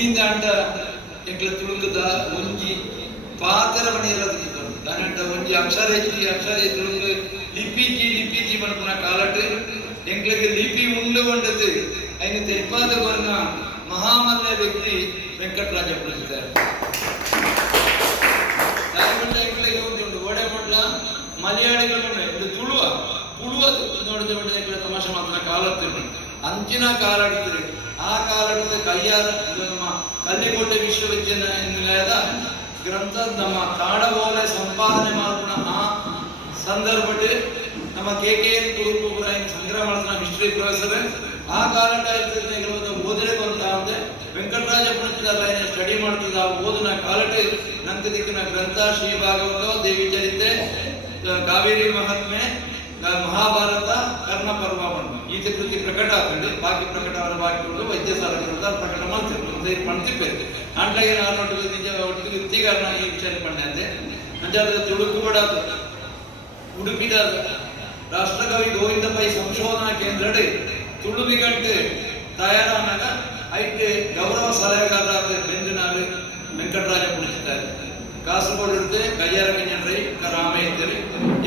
ಇಂಚಿಂದ ಅಂಡ ಎಂಕ್ಲ ತುಳುಕದ ಒಂಜಿ ಪಾತ್ರ ಮಣಿರದಿತ್ತು ದಾನಂಡ ಒಂಜಿ ಅಕ್ಷರ ತುಳುಕು ಲಿಪಿಜಿ ಮನ್ಪುನ ಕಾಲಟ್ ಎಂಕ್ಲಗೆ ಲಿಪಿ ಉಂಡು ಕೊಂಡದ್ದು ಐನ ತೆಪ್ಪಾದ ಕೊರ್ನ ಮಹಾಮಲ್ಲ ವ್ಯಕ್ತಿ ವೆಂಕಟರಾಜ ಪುಳಿತಾರೆ ಎಂಕ್ಲಗೆ ಉಂಟು ಓಡೆ ಮೊಡ್ಲ ಮಲಯಾಳಿಗಳು ಇದು ತುಳುವ ನೋಡಿದ ಎಂಕ್ಲ ತಮಾಷೆ ಮಾತ್ರ ಕಾಲತ್ತು ಅಂಚಿನ ಕಾಲಾಡ್ತಾರೆ ಆ ಕಾಲದ ಕೈಯಾರ ನಮ್ಮ ಕಲ್ಲಿಕೋಟೆ ವಿಶ್ವವಿದ್ಯಾನಿಲಯದ ಗ್ರಂಥ ನಮ್ಮ ತಾಡಬೋಲೆ ಸಂಪಾದನೆ ಮಾಡ್ಕೊಂಡ ಆ ಸಂದರ್ಭ ನಮ್ಮ KKN ತುಳುಕು ಸಂಗ್ರಹ ಮಾಡಿದ ಹಿಸ್ಟ್ರಿ ಪ್ರೊಫೆಸರ್ ಆ ಕಾಲದ ಓದಿನ ಬಂತ ಅಂದ್ರೆ ವೆಂಕಟರಾಜ ಪುಣಿತಾರ ಸ್ಟಡಿ ಮಾಡ್ತದ ಆ ಓದಿನ ಕಾಲಟ ನಂಗೆ ದಿಕ್ಕಿನ ಗ್ರಂಥ ಶ್ರೀ ಭಾಗವತ ದೇವಿ ಚರಿತ್ರೆ ಕಾವೇರಿ ಮಹಾತ್ಮೆ ಮಹಾಭಾರತ ಕರ್ಣ ಪರ್ವ ಈತ ಕೃತಿ ಪ್ರಕಟ ಆಗ್ತದೆ ಬಾಕಿ ಪ್ರಕಟ ಅವರ ಬಾಕಿ ವೈದ್ಯಸಾರ ಪ್ರಕಟ ಮಾಡ್ತಿರ್ತಾರೆ ಮಾಡ್ತಿರ್ಬೇಕು ಅಂಟ್ಲಾಗೆ ನಾನು ನಿಜ ಒಟ್ಟಿಗೆ ವೃತ್ತಿಗಾರನ ಈ ವಿಚಾರ ಪಂಡೆ ಅಂತೆ ಅಂಜಾದ ತುಳುಕು ಕೂಡ ಉಡುಪಿದ ರಾಷ್ಟ್ರಕವಿ ಗೋವಿಂದ ಪೈ ಸಂಶೋಧನಾ ಕೇಂದ್ರ ತುಳುವಿಗಂಟು ತಯಾರಾನಾಗ ಐಟ್ ಗೌರವ ಸಲಹೆಗಾರ ಬೆಂದಿನಾರು ವೆಂಕಟರಾಜ ಪುಣಿತಾರೆ ಕಾಸರಗೋಡು ಇರುತ್ತೆ ಕೈಯಾರ ಕನ್ಯನ್ರೈ ರಾಮೇ ಇದ್ದರೆ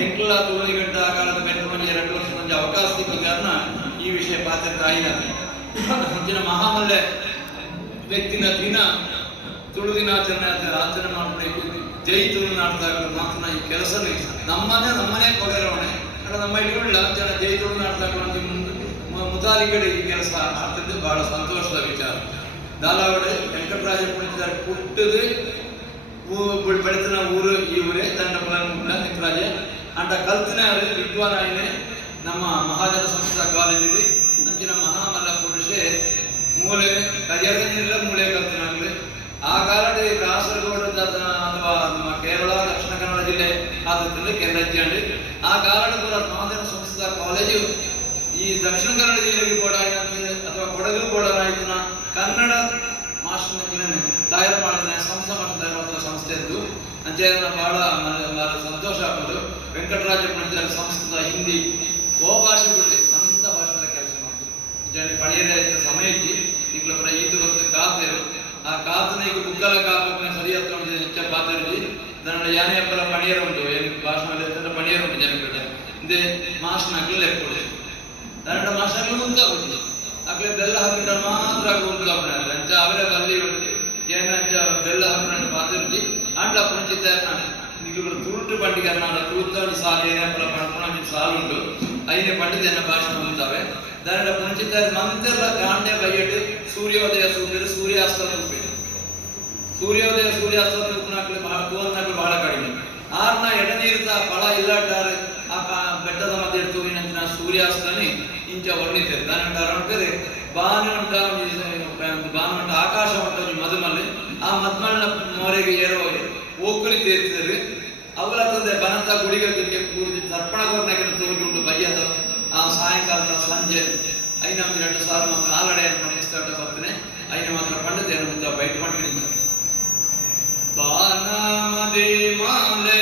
ಎಂಕ್ಲ ತುಳುವಿಗಂಟ ಆ ಕಾಲದ ಬೆಂಗಳೂರಿಗೆ 2 ವರ್ಷ ಮುಂಚೆ ಅವಕಾಶ ಸಿಕ್ಕ ಕಾರಣ ಈ ವಿಷಯ ಪಾತ್ರ ತಾಯಿನ ಮುಂಚಿನ ಮಹಾಮಲ್ಲೆ ವ್ಯಕ್ತಿನ ದಿನ ತುಳು ದಿನಾಚರಣೆ ಆಚರಣೆ ಮಾಡಬೇಕು ಜೈ ತುಳುನಾಡ್ದಾಗ ಮಾತ್ರ ಈ ಕೆಲಸ ನಮ್ಮನೆ ಪಗರವಣೆ ನಮ್ಮ ಇಲ್ಲಿ ಜನ ಜೈ ತುಳುನಾಡ್ದಾಗ ಮುತಾಲಿ ಕಡೆ ಈ ಕೆಲಸ ಆಗ್ತದ್ದು ಬಹಳ ಸಂತೋಷದ ವಿಚಾರ ದಾಲಾವಡೆ ವೆಂಕಟರಾಜ ಪುಣಿತಾರೆ ಪುಟ್ಟದು ಬೆಳೆತನ ಊರು ಈ ಊರೇ ತಂಡ ವೆಂಕಟರಾಜ ಅಂಟ ಕಲ್ತಿನ ವಿದ್ವಾನ ಆಯ್ನೆ ನಮ್ಮ ಮಹಾಜನ ಸಂಸ್ಕೃತ ಕಾಲೇಜಲ್ಲಿ ಅಂಚಿನ ಮಹಾಮಲ್ಲ ಪುರುಷೆ ಮೂಲೆ ಕರಿಯಲ್ಲ ಮೂಲೆ ಕಲ್ತಿನಾಗಲಿ ಆ ಕಾಲದ ಕಾಸರಗೋಡು ಅಥವಾ ನಮ್ಮ ಕೇರಳ ದಕ್ಷಿಣ ಕನ್ನಡ ಜಿಲ್ಲೆ ಆದದಲ್ಲಿ ಕೇರಳ ಆ ಕಾಲದ ಕೂಡ ಮಹಾಜನ ಸಂಸ್ಕೃತ ಕಾಲೇಜು ಈ ದಕ್ಷಿಣ ಕನ್ನಡ ಜಿಲ್ಲೆಗೆ ಕೂಡ ಅಥವಾ ಕೊಡಗು ಕೂಡ ಆಯ್ತು ಕನ್ನಡ ಮಾಸ್ಟರ್ನ ತಯಾರು ಮಾಡಿದ ಸಂಸ್ಥೆ ಸಂಸ್ಥೆ ಇದ್ದು ಅಂಚೆನ ಬಹಳ ಸಂತೋಷ ಆಗೋದು ವೆಂಕಟರಾಜ ಪುಣಿತಾರ ಸಂಸ್ಕೃತ ಹಿಂದಿ ಓ ಭಾಷೆ ಬಿಟ್ಟು ಅಂತ ಭಾಷೆಗಳ ಕೆಲಸ ಮಾಡ್ತೀವಿ ಜನ ಪಡೆಯದೇ ಇದ್ದ ಸಮಯಕ್ಕೆ ಈಗಲೂ ಕೂಡ ಈತ ಗೊತ್ತು ಕಾತರು ಆ ಕಾತನ ಈಗ ಬುಕ್ಕಲ ಕಾಪನ ಸರಿ ಹತ್ರ ಹೆಚ್ಚ ಪಾತ್ರಿ ನನ್ನ ಯಾನೇ ಅಪ್ಪಲ ಪಣಿಯರ ಉಂಟು ಏನು ಭಾಷಣ ಪಣಿಯರ ಉಂಟು ಜನಗಳ ಹಿಂದೆ ಮಾಸ್ಟರ್ನಾಗ್ಲೂ ಲೆಕ್ಕ ನನ್ನ ಮಾಸ್ಟರ್ಗಳು ಮುಂದಾಗುದು ಆಗ್ಲೇ ಬೆಲ್ಲ ಹಾಕಿದ್ರೆ ಮಾತ್ರ ಉಂಟು ಅಂಚ ಅವರೇ ಬಲ್ಲಿ ಏನಂಚ ಬೆಲ್ಲ ಹಾಕಿಕೊಂಡು ಮಾತಿರ್ಲಿ ಅಂಡ್ಲ ಪುಂಚಿತ ನಿಗಳು ತುರುಟು ಪಂಡಿಗೆ ತುಳುತ್ತವನಿ ಸಾಲು ಏನೆಲ್ಲ ಪಡ್ಕೊಂಡು ಸಾಲು ಉಂಟು ಐನೇ ಪಂಡಿತ ಭಾಷಣ ಉಂಟಾವೆ ದಾಂಡ ಪುಂಚಿತ ಮಂತೆಲ್ಲ ಗಾಂಡೆ ಬೈಯಟ್ಟು ಸೂರ್ಯೋದಯ ಸೂರ್ಯಾಸ್ತ ಬಹಳ ತೋರ್ನಾಗ್ಲು ಬಹಳ ಕಡಿಮೆ ಆರ್ನ ಎಡನೀರ್ತ ಫಳ ಇಲ್ಲಾಟಾರೆ ಆ ಬೆಟ್ಟದ ಮಧ್ಯೆ ತೂರಿನಂಚಿನ ಸೂರ್ಯಾಸ್ತನಿ ಇಂಚ ವರ್ಣಿತಾರೆ ದಾನಂಡ ಅರಣ್ಕರೆ ಬಾನುಂಟ ಆಕಾಶ ಮಟ್ಟ ಮದುಮಲ್ಲಿ ಆ ಮದ್ಮಲ್ನ ಮೊರೆಗೆ ಏರೋ ಓಕುಲಿ ತೀರ್ತಿದ್ದಾರೆ ಅವರ ತಂದೆ ಬನಂತ ಗುಡಿಗೆ ಕೂಡಿ ತರ್ಪಣ ಕೊರ್ನಾಗ ತೋರಿಕೊಂಡು ಬಯ್ಯದ ಆ ಸಾಯಂಕಾಲದ ಸಂಜೆ ಐನ 2 ಸಾಲ ಮತ್ತು ಕಾಲಡೆಯನ್ನು ಮಣಿಸ್ತಾಟ ಬರ್ತೇನೆ ಐನ ಮಾತ್ರ ಪಂಡಿತ ಮುಂದೆ ಬೈಟ್ ಮಾಡ್ಕೊಂಡು ಬಾನಮದಿ ಮಾಲೆ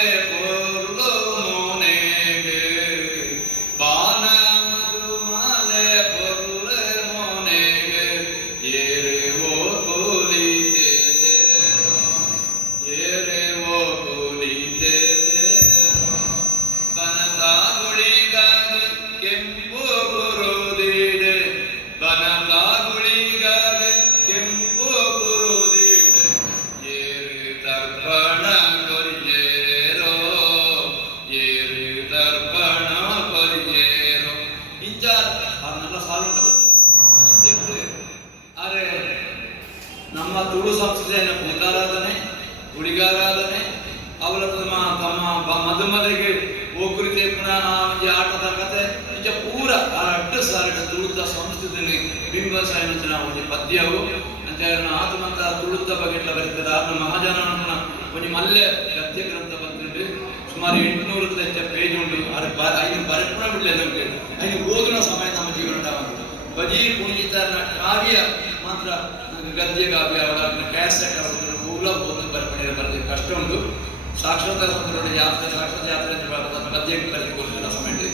ಅರೆ ನಮ್ಮ ತುಳು ಸಂಸ್ಕೃತಿಯ ಪೂಜಾರಾಧನೆ ಗುಡಿಗಾರಾಧನೆ ಅವಳ ತಮ್ಮ ಮದುಮಲೆಗೆ ಹೋಗುರಿತೆ ಪುನಃ ಆಟದ ಕತೆ ನಿಜ ಪೂರ ಅಡ್ಡ ಸಾರಟ ತುಳುದ ಸಂಸ್ಕೃತಿಯಲ್ಲಿ ಬಿಂಬಸಾಯನ ಒಂದು ಪದ್ಯವು ಅಂತ ಆತ್ಮಂತ ತುಳುದ ಬಗ್ಗೆ ಬರ್ತದೆ ಆತ್ಮ ಮಹಾಜನ ಒಂದು ಮಲ್ಲೆ ಗದ್ಯ ಗ್ರಂಥ ಬಂದಿದ್ದು ಸುಮಾರು 800 ಹೆಚ್ಚ ಪೇಜ್ ಉಂಟು ಐದು ಬರ್ಪಣ ಬಿಡಲೇ ನಮಗೆ ಐದು ಓದಿನ ಸಮಯ ನಮ್ಮ ಜೀವನ ಬಜಿ ಕುಣಿತಾರ ಕಾವ್ಯ ಮಾತ್ರ ಗದ್ಯ ಕಾವ್ಯ ಅವರ ಕ್ಯಾಸೆಟ್ ಅವರ ಮೂಲ ಓದು ಬರ್ಪಣೆ ಬರೆದ ಕಷ್ಟ ಉಂಟು ಸಾಕ್ಷರತಾ ಯಾತ್ರೆ ಗದ್ಯ ಬರೆದುಕೊಳ್ಳುವ ಸಮಯದಲ್ಲಿ